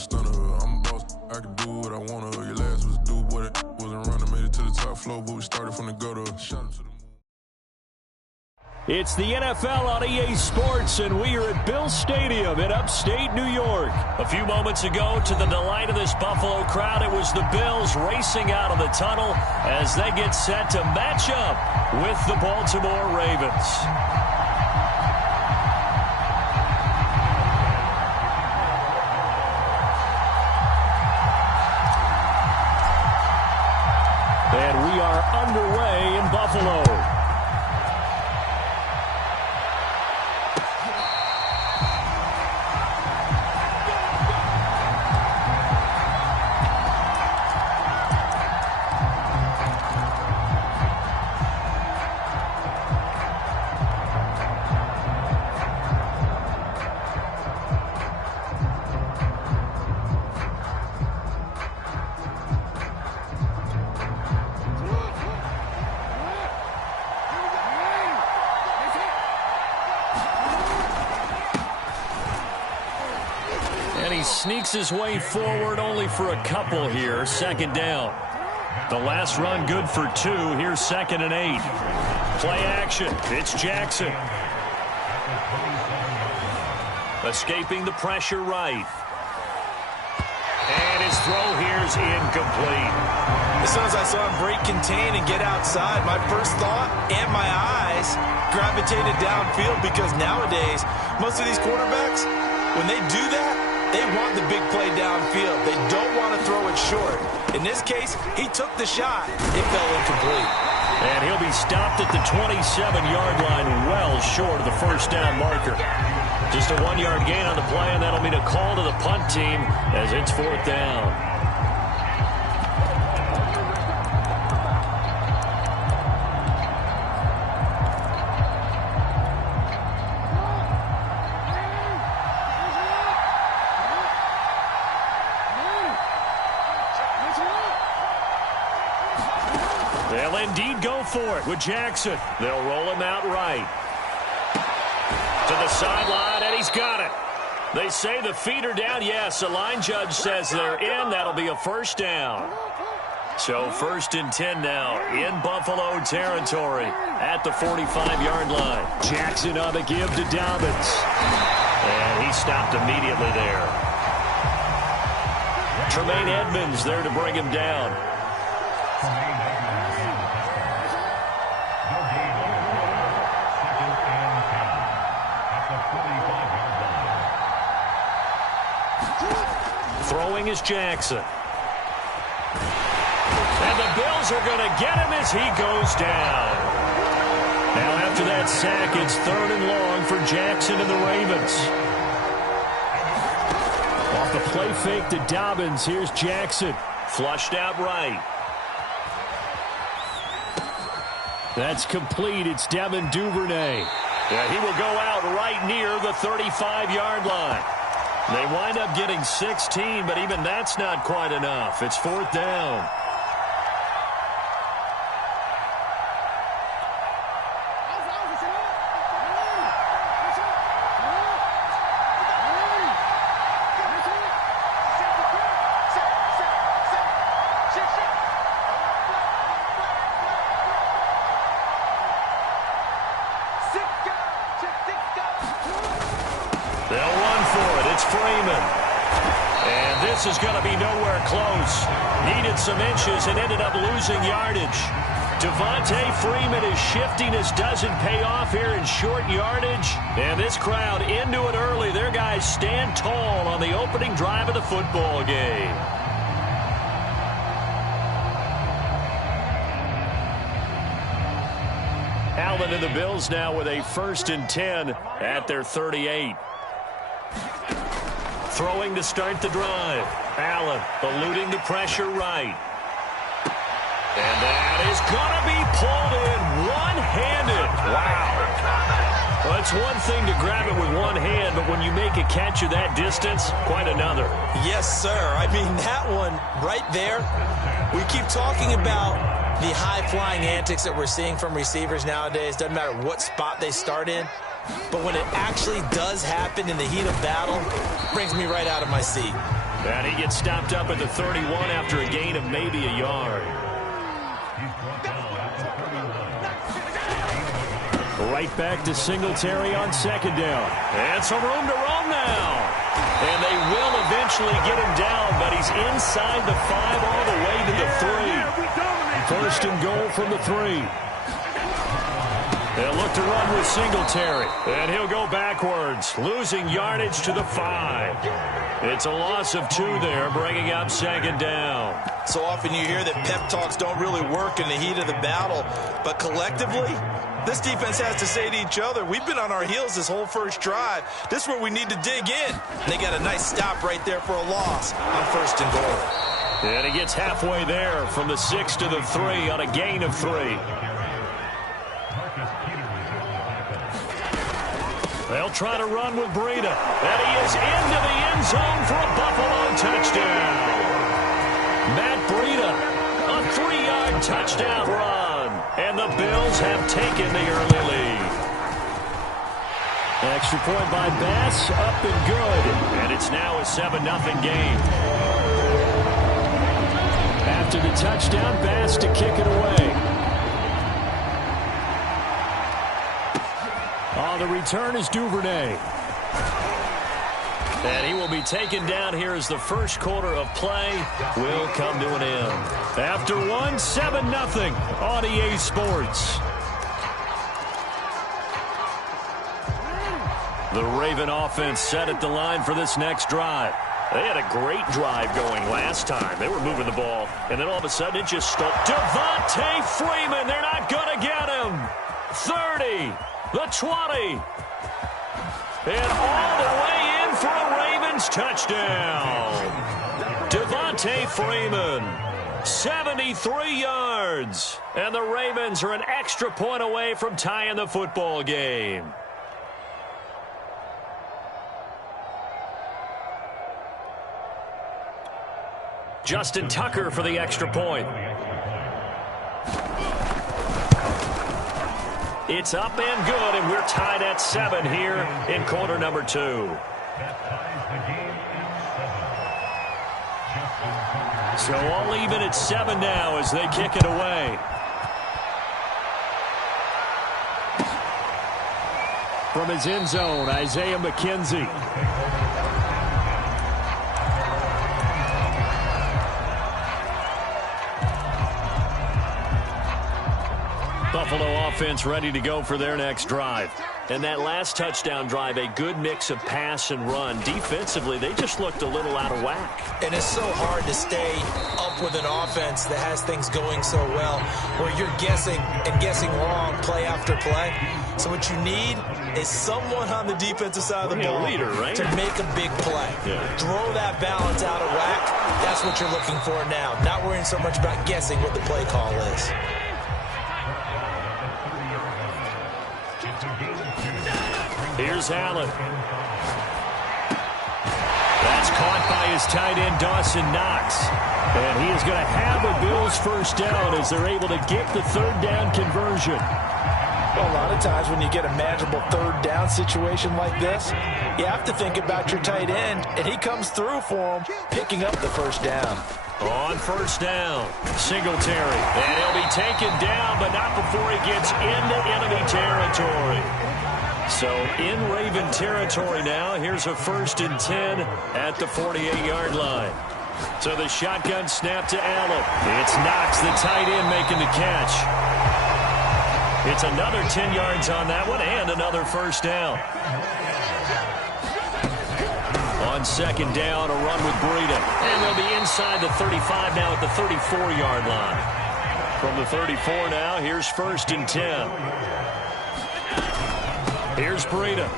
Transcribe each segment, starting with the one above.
stunner. I'm a boss, I can do what I wanna. Your last was a dude, boy, that wasn't running. Made it to the top floor, but we started from the gutter. Shout out to the It's the NFL on EA Sports, and we are at Bill Stadium in upstate New York. A few moments ago, to the delight of this Buffalo crowd, it was the Bills racing out of the tunnel as they get set to match up with the Baltimore Ravens. And we are underway in Buffalo. Sneaks his way forward only for a couple here. Second down. The last run good for 2. Here's 2nd and 8. Play action. It's Jackson. Escaping the pressure right. And his throw here's incomplete. As soon as I saw him break contain and get outside, my first thought and my eyes gravitated downfield, because nowadays, most of these quarterbacks, when they do that, they want the big play downfield. They don't want to throw it short. In this case, he took the shot. It fell incomplete. And he'll be stopped at the 27-yard line, well short of the first down marker. Just a 1-yard gain on the play, and that'll mean a call to the punt team as it's 4th down. They'll indeed go for it with Jackson. They'll roll him out right. To the sideline, and he's got it. They say the feet are down. Yes, the line judge says they're in. That'll be a first down. So 1st and 10 now in Buffalo territory at the 45-yard line. Jackson on the give to Dobbins. And he stopped immediately there. Tremaine Edmonds there to bring him down. Throwing is Jackson. And the Bills are going to get him as he goes down. Now after that sack, it's 3rd and long for Jackson and the Ravens. Off the play fake to Dobbins, here's Jackson. Flushed out right. That's complete. It's Devin Duvernay. Yeah, he will go out right near the 35-yard line. They wind up getting 16, but even that's not quite enough. It's 4th down. This is going to be nowhere close. Needed some inches and ended up losing yardage. Devontae Freeman is shifting. This doesn't pay off here in short yardage. And this crowd into it early. Their guys stand tall on the opening drive of the football game. Allen and the Bills now with a 1st and 10 at their 38. Throwing to start the drive. Allen eluding the pressure right. And that is going to be pulled in one-handed. Wow. Well, it's one thing to grab it with one hand, but when you make a catch of that distance, quite another. Yes, sir. I mean, that one right there, we keep talking about the high-flying antics that we're seeing from receivers nowadays. Doesn't matter what spot they start in. But when it actually does happen in the heat of battle, it brings me right out of my seat. And he gets stopped up at the 31 after a gain of maybe a yard. Right back to Singletary on second down. And some room to roam now. And they will eventually get him down, but he's inside the 5 all the way to the 3. First and goal from the 3. They'll look to run with Singletary. And he'll go backwards, losing yardage to the 5. It's a loss of 2 there, bringing up second down. So often you hear that pep talks don't really work in the heat of the battle, but collectively, this defense has to say to each other, we've been on our heels this whole first drive. This is where we need to dig in. And they got a nice stop right there for a loss on first and goal. And he gets halfway there from the 6 to the 3 on a gain of 3. They'll try to run with Breida. And he is into the end zone for a Buffalo touchdown. Matt Breida, a 3-yard touchdown run. And the Bills have taken the early lead. Extra point by Bass, up and good. And it's now a 7-0 game. After the touchdown, Bass to kick it away. The return is Duvernay. And he will be taken down here as the first quarter of play will come to an end. After 1, 7-0 on EA Sports. The Raven offense set at the line for this next drive. They had a great drive going last time. They were moving the ball, and then all of a sudden it just stopped. Devontae Freeman, they're not going to get him. 30. The 20. And all the way in for a Ravens touchdown. Devontae Freeman, 73 yards. And the Ravens are an extra point away from tying the football game. Justin Tucker for the extra point. It's up and good, and we're tied at 7 here in quarter number 2. So all even at 7 now as they kick it away. From his end zone, Isaiah McKenzie. Buffalo offense ready to go for their next drive. And that last touchdown drive, a good mix of pass and run. Defensively, they just looked a little out of whack. And it's so hard to stay up with an offense that has things going so well, where you're guessing and guessing wrong play after play. So what you need is someone on the defensive side of the ball leader, right? to make a big play. Yeah. Throw that balance out of whack. That's what you're looking for now. Not worrying so much about guessing what the play call is. Here's Allen. That's caught by his tight end, Dawson Knox. And he is going to have a Bills first down as they're able to get the third down conversion. Well, a lot of times when you get a manageable third down situation like this, you have to think about your tight end, and he comes through for him, picking up the first down. On first down, Singletary. And he'll be taken down, but not before he gets into enemy territory. So in Raven territory now. Here's a 1st and 10 at the 48-yard line. So the shotgun snap to Allen. It's Knox, the tight end, making the catch. It's another 10 yards on that one and another first down. On second down, a run with Breida. And they'll be inside the 35 now at the 34-yard line. From the 34 now, here's 1st and 10. Here's Breida.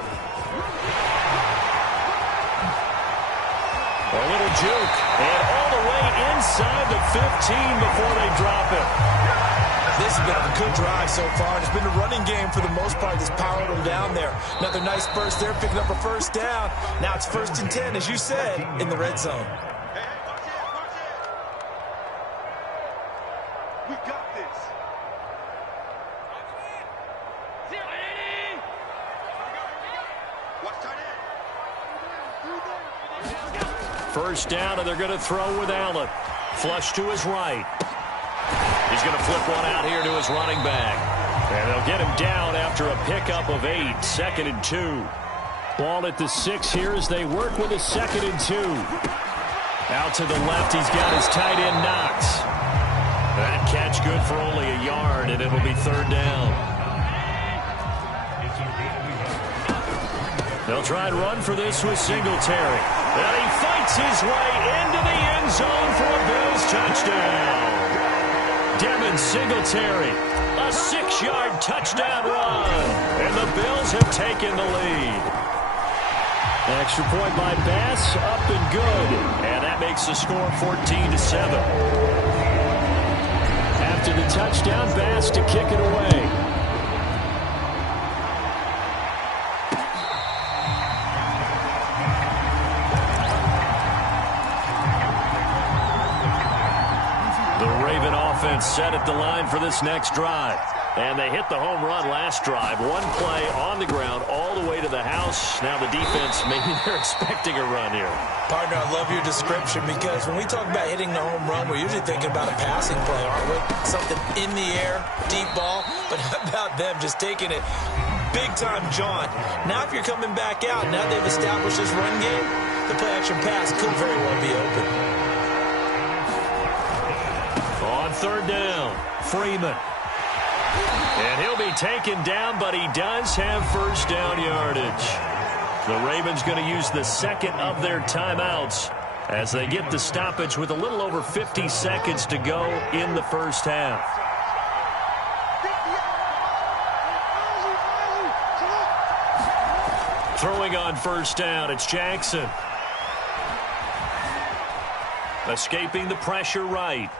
A little juke. And all the way inside the 15 before they drop it. This has been a good drive so far. It's been a running game for the most part that's powered them down there. Another nice burst there, picking up a first down. Now it's 1st and 10, as you said, in the red zone. We got this. Watch tight end. First down, and they're going to throw with Allen. Flush to his right. He's going to flip one out here to his running back. And they'll get him down after a pickup of 8. 2nd and 2. Ball at the 6 here as they work with a 2nd and 2. Out to the left, he's got his tight end Knox. That catch good for only a yard, and it'll be 3rd down. They'll try and run for this with Singletary. And he fights his way into the end zone for a Bills touchdown. Devin Singletary, a 6-yard touchdown run. And the Bills have taken the lead. Extra point by Bass, up and good. And that makes the score 14-7. After the touchdown, Bass to kick it away. Set at the line for this next drive. And they hit the home run last drive. One play on the ground all the way to the house. Now the defense, maybe they're expecting a run here. Partner, I love your description because when we talk about hitting the home run, we're usually thinking about a passing play, aren't we? Something in the air, deep ball. But how about them just taking it big-time jaunt? Now if you're coming back out, now they've established this run game, the play-action pass could very well be open. On 3rd down, Freeman. And he'll be taken down, but he does have first down yardage. The Ravens going to use the 2nd of their timeouts as they get the stoppage with a little over 50 seconds to go in the first half. Throwing on first down, it's Jackson. Escaping the pressure right.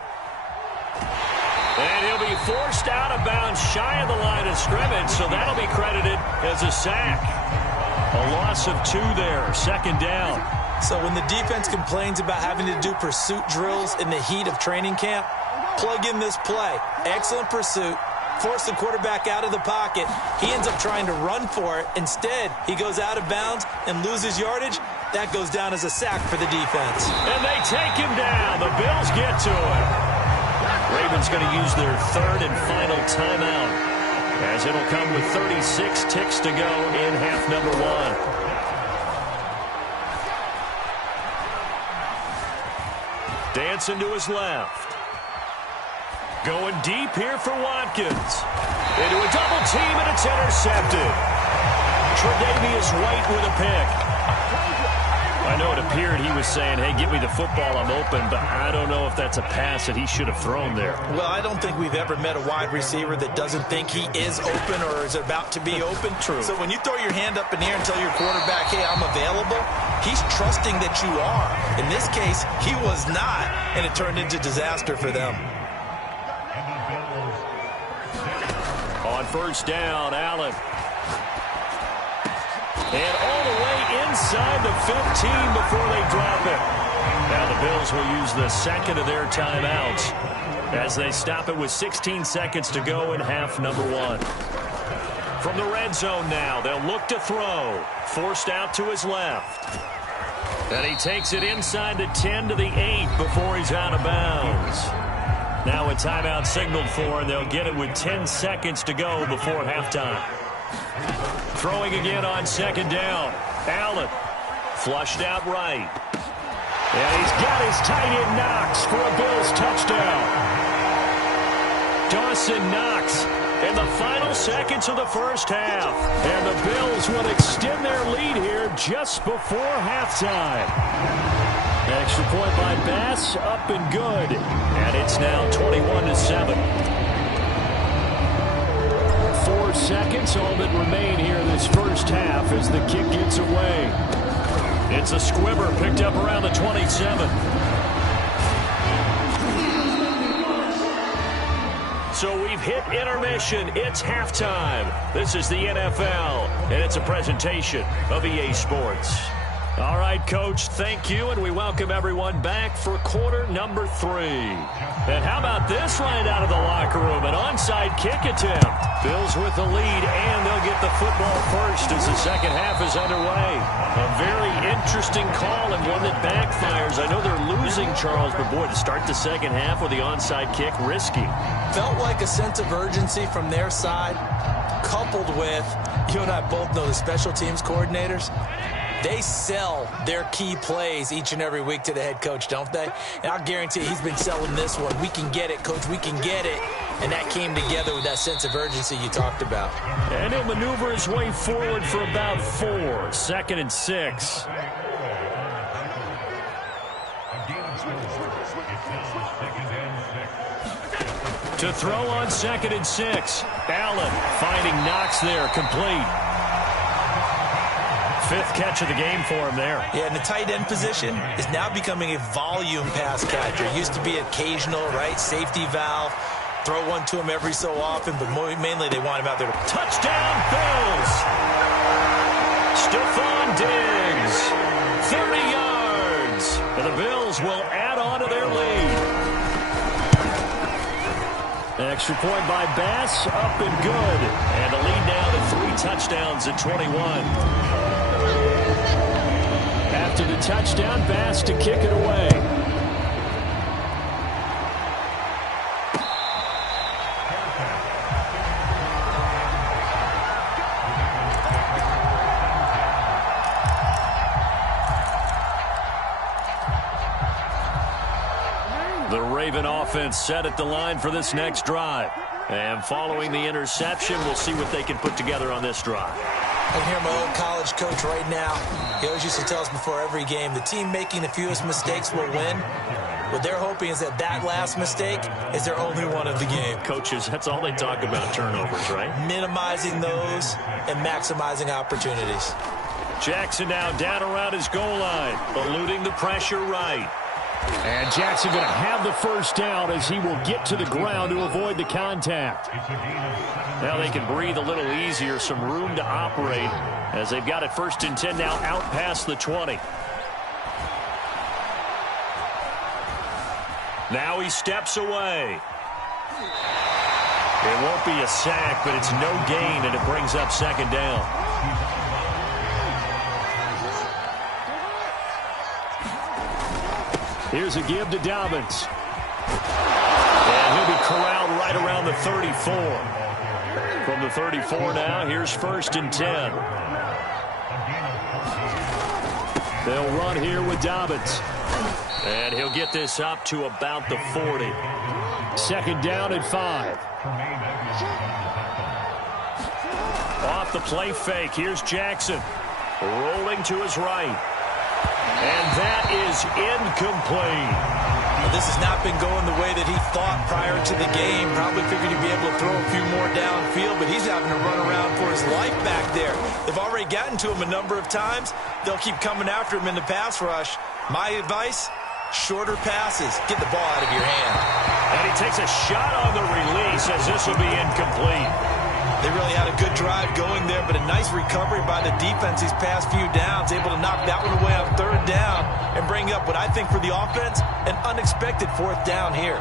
And he'll be forced out of bounds shy of the line of scrimmage, so that'll be credited as a sack. A loss of 2 there, 2nd down. So when the defense complains about having to do pursuit drills in the heat of training camp, plug in this play. Excellent pursuit. Force the quarterback out of the pocket. He ends up trying to run for it. Instead, he goes out of bounds and loses yardage. That goes down as a sack for the defense. And they take him down. The Bills get to him. Ravens going to use their 3rd and final timeout as it'll come with 36 ticks to go in half number 1. Dancing to his left. Going deep here for Watkins. Into a double team, and it's intercepted. Tre'Davious White with a pick. I know it appeared he was saying, hey, give me the football, I'm open, but I don't know if that's a pass that he should have thrown there. Well, I don't think we've ever met a wide receiver that doesn't think he is open or is about to be open. True. So when you throw your hand up in the air and tell your quarterback, hey, I'm available, he's trusting that you are. In this case, he was not, and it turned into disaster for them. On first down, Allen. And all the way inside the 15 before they drop it. Now the Bills will use the 2nd of their timeouts as they stop it with 16 seconds to go in half number 1. From the red zone now, they'll look to throw. Forced out to his left. And he takes it inside the 10 to the 8 before he's out of bounds. Now a timeout signaled for, and they'll get it with 10 seconds to go before halftime. Throwing again on 2nd down. Allen flushed out right. And he's got his tight end Knox for a Bills touchdown. Dawson Knox in the final seconds of the first half. And the Bills will extend their lead here just before halftime. Extra point by Bass, up and good. And it's now 21-7. 4 seconds, all that remain here this first half as the kick gets away. It's a squibber picked up around the 27. So we've hit intermission. It's halftime. This is the NFL, and it's a presentation of EA Sports. All right, Coach, thank you, and we welcome everyone back for quarter number 3. And how about this right out of the locker room? An onside kick attempt. Bills with the lead, and they'll get the football first as the second half is underway. A very interesting call and one that backfires. I know they're losing, Charles, but boy, to start the second half with the onside kick, risky. Felt like a sense of urgency from their side, coupled with, you and I both know the special teams coordinators. They sell their key plays each and every week to the head coach, don't they? And I'll guarantee he's been selling this one. We can get it, Coach. We can get it. And that came together with that sense of urgency you talked about. And he'll maneuver his way forward for about 4. 2nd and 6. To throw on 2nd and 6. Allen finding Knox there, complete. 5th catch of the game for him there. Yeah, and the tight end position is now becoming a volume pass catcher. Used to be occasional, right? Safety valve. Throw one to him every so often, but mainly they want him out there. Touchdown, Bills! Stephon Diggs, 30 yards. And the Bills will add on to their lead. Extra point by Bass, up and good. And the lead now to 3 touchdowns at 21. After the touchdown, Bass to kick it away. The Raven offense set at the line for this next drive. And following the interception, we'll see what they can put together on this drive. I can hear my old college coach right now. He always used to tell us before every game, the team making the fewest mistakes will win. What they're hoping is that that last mistake is their only one of the game. Coaches, that's all they talk about, turnovers, right? Minimizing those and maximizing opportunities. Jackson now down around his goal line, eluding the pressure right. And Jackson going to have the first down as he will get to the ground to avoid the contact. Now they can breathe a little easier, some room to operate as they've got it 1st and 10 now out past the 20. Now he steps away. It won't be a sack, but it's no gain, and it brings up 2nd down. Here's a give to Dobbins. And he'll be corralled right around the 34. From the 34 now, here's 1st and 10. They'll run here with Dobbins. And he'll get this up to about the 40. 2nd down and 5. Off the play fake, here's Jackson. Rolling to his right. And that is incomplete. Well, this has not been going the way that he thought prior to the game. Probably figured he'd be able to throw a few more downfield, but he's having to run around for his life back there. They've already gotten to him a number of times. They'll keep coming after him in the pass rush. My advice, shorter passes. Get the ball out of your hand. And he takes a shot on the release as this will be incomplete. They really had a good drive going there, but a nice recovery by the defense these past few downs, able to knock that one away on 3rd down and bring up what I think for the offense, an unexpected 4th down here.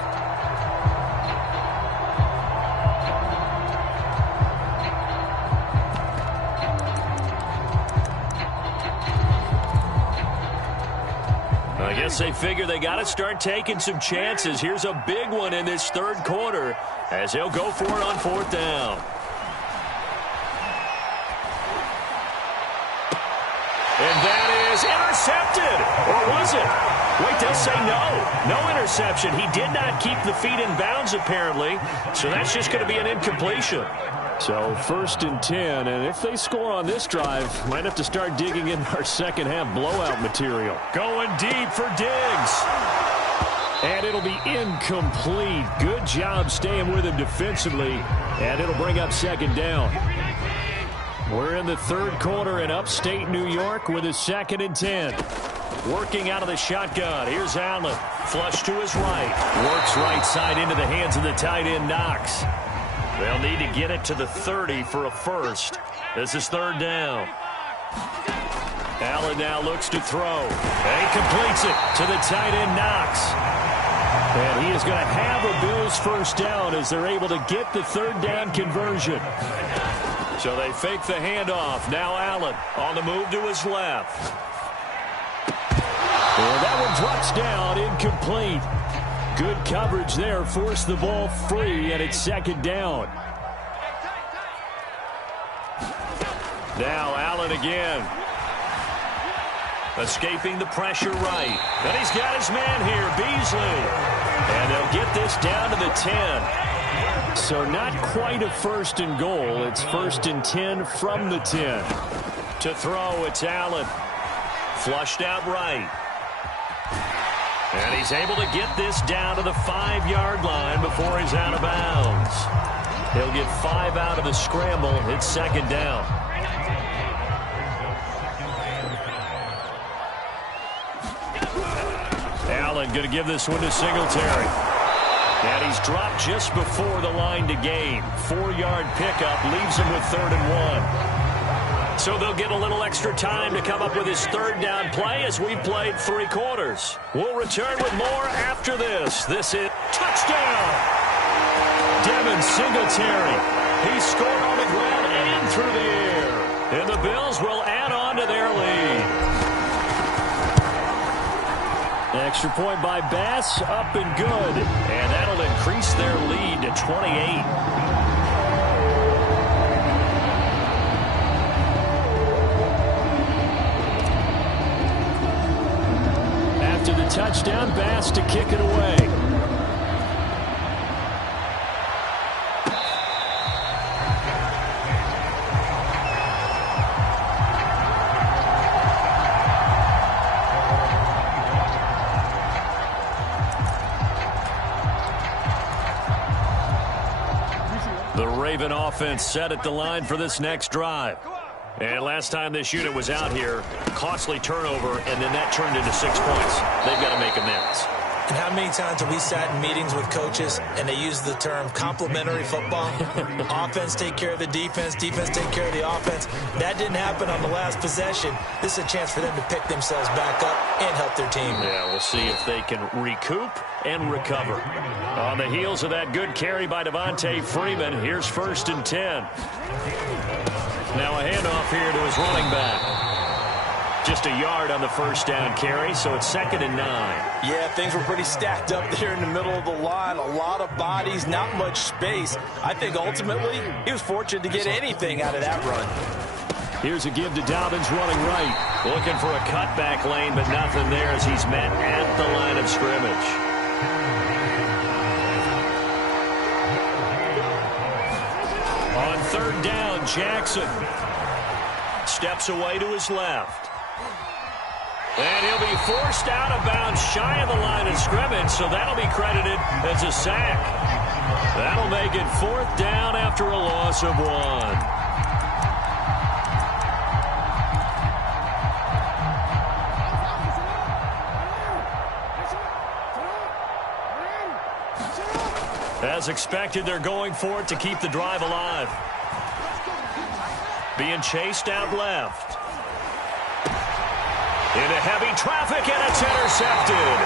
I guess they figure they got to start taking some chances. Here's a big one in this 3rd quarter as they'll go for it on 4th down. And that is intercepted. Or was it? Wait, they'll say no. No interception. He did not keep the feet in bounds, apparently. So that's just going to be an incompletion. So 1st and 10. And if they score on this drive, might have to start digging in our second half blowout material. Going deep for Diggs. And it'll be incomplete. Good job staying with him defensively. And it'll bring up 2nd down. We're in the 3rd quarter in upstate New York with a 2nd and 10. Working out of the shotgun. Here's Allen. Flush to his right. Works right side into the hands of the tight end, Knox. They'll need to get it to the 30 for a first. This is 3rd down. Allen now looks to throw. And he completes it to the tight end, Knox. And he is going to have a Bills first down as they're able to get the third down conversion. So they fake the handoff. Now Allen on the move to his left. And that one drops down, incomplete. Good coverage there, forced the ball free, and it's second down. Now Allen again. Escaping the pressure right. And he's got his man here, Beasley. And they'll get this down to the 10. So not quite a first and goal. It's first and 10 from the 10. To throw, it's Allen. Flushed out right. And he's able to get this down to the 5-yard line before he's out of bounds. He'll get 5 out of the scramble. It's second down. Allen going to give this one to Singletary. And he's dropped just before the line to gain. 4-yard pickup leaves him with 3rd and 1. So they'll get a little extra time to come up with his third down play as we played 3 quarters. We'll return with more after this. This is touchdown. Devin Singletary. He scored on the ground and through the air. And the Bills will add on to their lead. Extra point by Bass, up and good. And that'll increase their lead to 28. After the touchdown, Bass to kick it away. The Raven offense set at the line for this next drive. And last time this unit was out here, costly turnover, and then that turned into 6 points. They've got to make amends. And how many times have we sat in meetings with coaches and they use the term complementary football? Offense take care of the defense, defense take care of the offense. That didn't happen on the last possession. This is a chance for them to pick themselves back up and help their team. Yeah, we'll see if they can recoup and recover. On the heels of that good carry by Devontae Freeman, here's 1st and 10. Now a handoff here to his running back. Just a yard on the first down carry, so it's 2nd and 9. Yeah, things were pretty stacked up there in the middle of the line. A lot of bodies, not much space. I think ultimately he was fortunate to get anything out of that run. Here's a give to Dobbins running right. Looking for a cutback lane, but nothing there as he's met at the line of scrimmage. On 3rd down, Jackson steps away to his left. And he'll be forced out of bounds shy of the line of scrimmage, so that'll be credited as a sack. That'll make it 4th down after a loss of 1. As expected, they're going for it to keep the drive alive. Being chased out left. Into heavy traffic, and it's intercepted.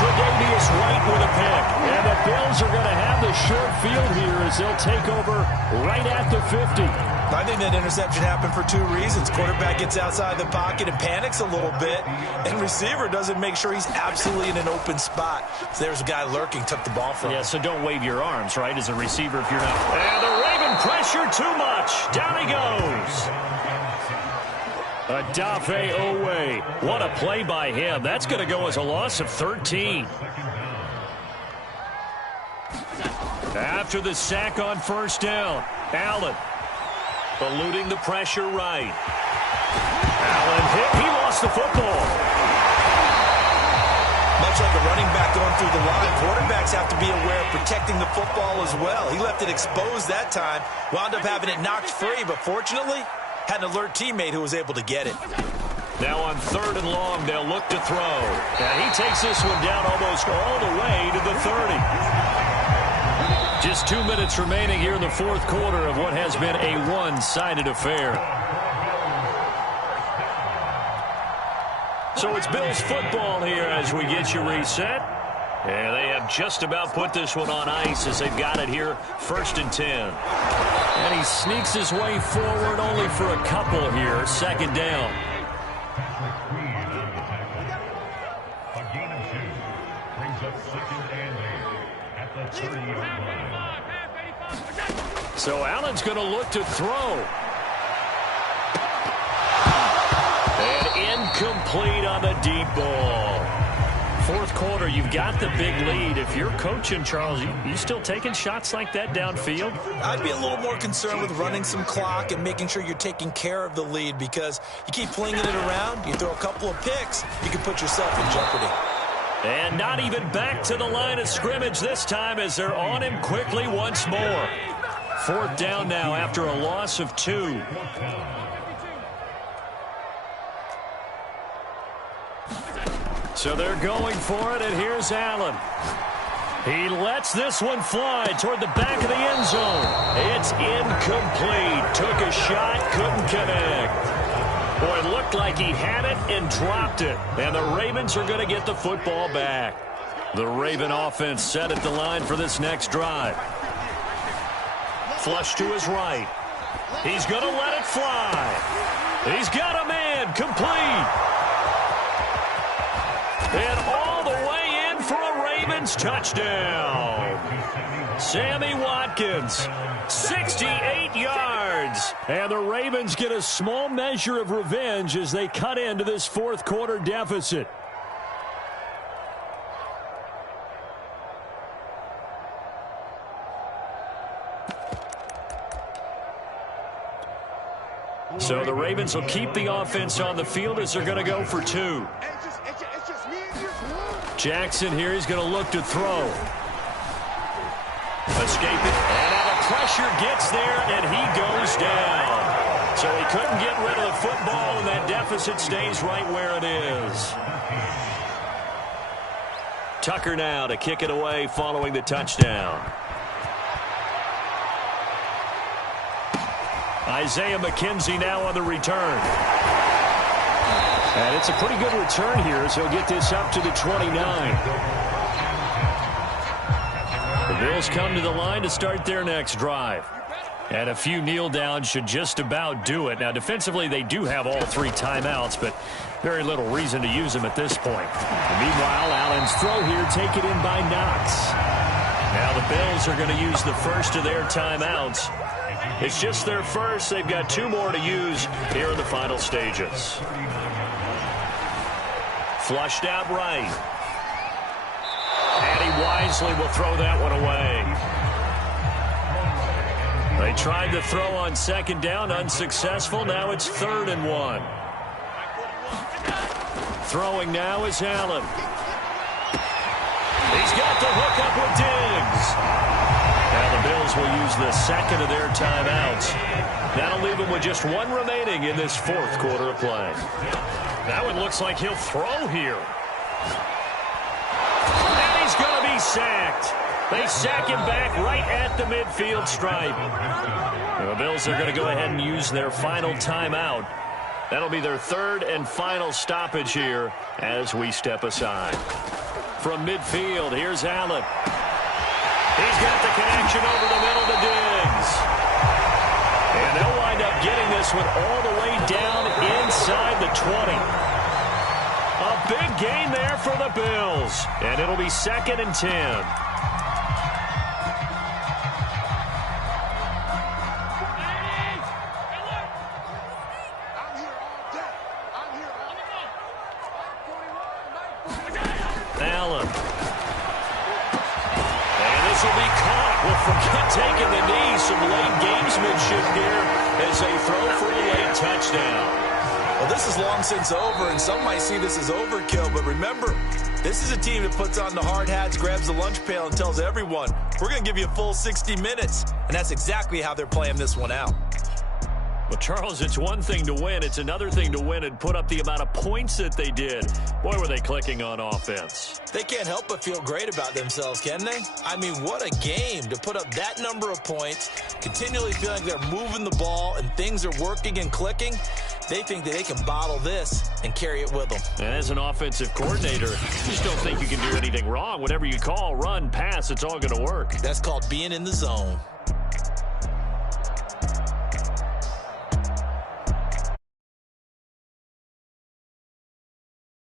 Tre'Davious White with a pick. And the Bills are going to have the short field here as they'll take over right at the 50. I think that interception happened for 2 reasons. Quarterback gets outside the pocket and panics a little bit, and receiver doesn't make sure he's absolutely in an open spot. So there's a guy lurking, took the ball from him. Yeah, so don't wave your arms, right, as a receiver if you're not. And the Raven pressure too much. Down he goes. Odafe Owe. What a play by him. That's going to go as a loss of 13. After the sack on 1st down, Allen eluding the pressure right. Allen hit. He lost the football. Much like a running back going through the line, quarterbacks have to be aware of protecting the football as well. He left it exposed that time, wound up having it knocked free, but fortunately had an alert teammate who was able to get it. Now on 3rd and long, they'll look to throw. And he takes this one down almost all the way to the 30. Just 2 minutes remaining here in the 4th quarter of what has been a one-sided affair. So it's Bills football here as we get you reset. And they have just about put this one on ice as they've got it here, 1st and 10. And he sneaks his way forward only for a couple here, 2nd down. A gain of 2 brings up 2nd and 8 at the 30-yard line. So Allen's going to look to throw. And incomplete on the deep ball. 4th quarter, you've got the big lead. If you're coaching, Charles, you still taking shots like that downfield? I'd be a little more concerned with running some clock and making sure you're taking care of the lead, because you keep flinging it around, you throw a couple of picks, you can put yourself in jeopardy. And not even back to the line of scrimmage this time as they're on him quickly once more. 4th down now after a loss of 2. So they're going for it, and here's Allen. He lets this one fly toward the back of the end zone. It's incomplete. Took a shot, couldn't connect. Boy, it looked like he had it and dropped it. And the Ravens are going to get the football back. The Raven offense set at the line for this next drive. Flush to his right. He's going to let it fly. He's got a man, complete. And all the way in for a Ravens touchdown. Sammy Watkins, 68 yards. And the Ravens get a small measure of revenge as they cut into this 4th quarter deficit. So the Ravens will keep the offense on the field as they're going to go for 2. Jackson here, he's going to look to throw. Escaping. And now the pressure gets there, and he goes down. So he couldn't get rid of the football, and that deficit stays right where it is. Tucker now to kick it away following the touchdown. Isaiah McKenzie now on the return. And it's a pretty good return here as he'll get this up to the 29. The Bills come to the line to start their next drive. And a few kneel downs should just about do it. Now, defensively, they do have all 3 timeouts, but very little reason to use them at this point. And meanwhile, Allen's throw here taken in by Knox. Now the Bills are going to use the first of their timeouts. It's just their first. They've got 2 more to use here in the final stages. Flushed out right. And he wisely will throw that one away. They tried to throw on 2nd down, unsuccessful. Now it's 3rd and 1. Throwing now is Allen. He's got the hook up with Diggs. Now the Bills will use the 2nd of their timeouts. That'll leave them with just 1 remaining in this 4th quarter of play. That one looks like he'll throw here. And he's going to be sacked. They sack him back right at the midfield stripe. The Bills are going to go ahead and use their final timeout. That'll be their 3rd and final stoppage here as we step aside. From midfield, here's Allen. He's got the connection over the middle to Diggs. And they'll wind up getting this one all the way down inside the 20. A big gain there for the Bills. And it'll be 2nd and 10. Allen. And this will be caught. Well, forget taking the knee. Some late gamesmanship here as they throw for a late touchdown. Well, this is long since over, and some might see this as overkill. But remember, this is a team that puts on the hard hats, grabs the lunch pail, and tells everyone, we're going to give you a full 60 minutes. And that's exactly how they're playing this one out. Well, Charles, it's one thing to win. It's another thing to win and put up the amount of points that they did. Boy, were they clicking on offense. They can't help but feel great about themselves, can they? I mean, what a game to put up that number of points, continually feeling like they're moving the ball and things are working and clicking. They think that they can bottle this and carry it with them. And as an offensive coordinator, you just don't think you can do anything wrong. Whatever you call, run, pass, it's all going to work. That's called being in the zone.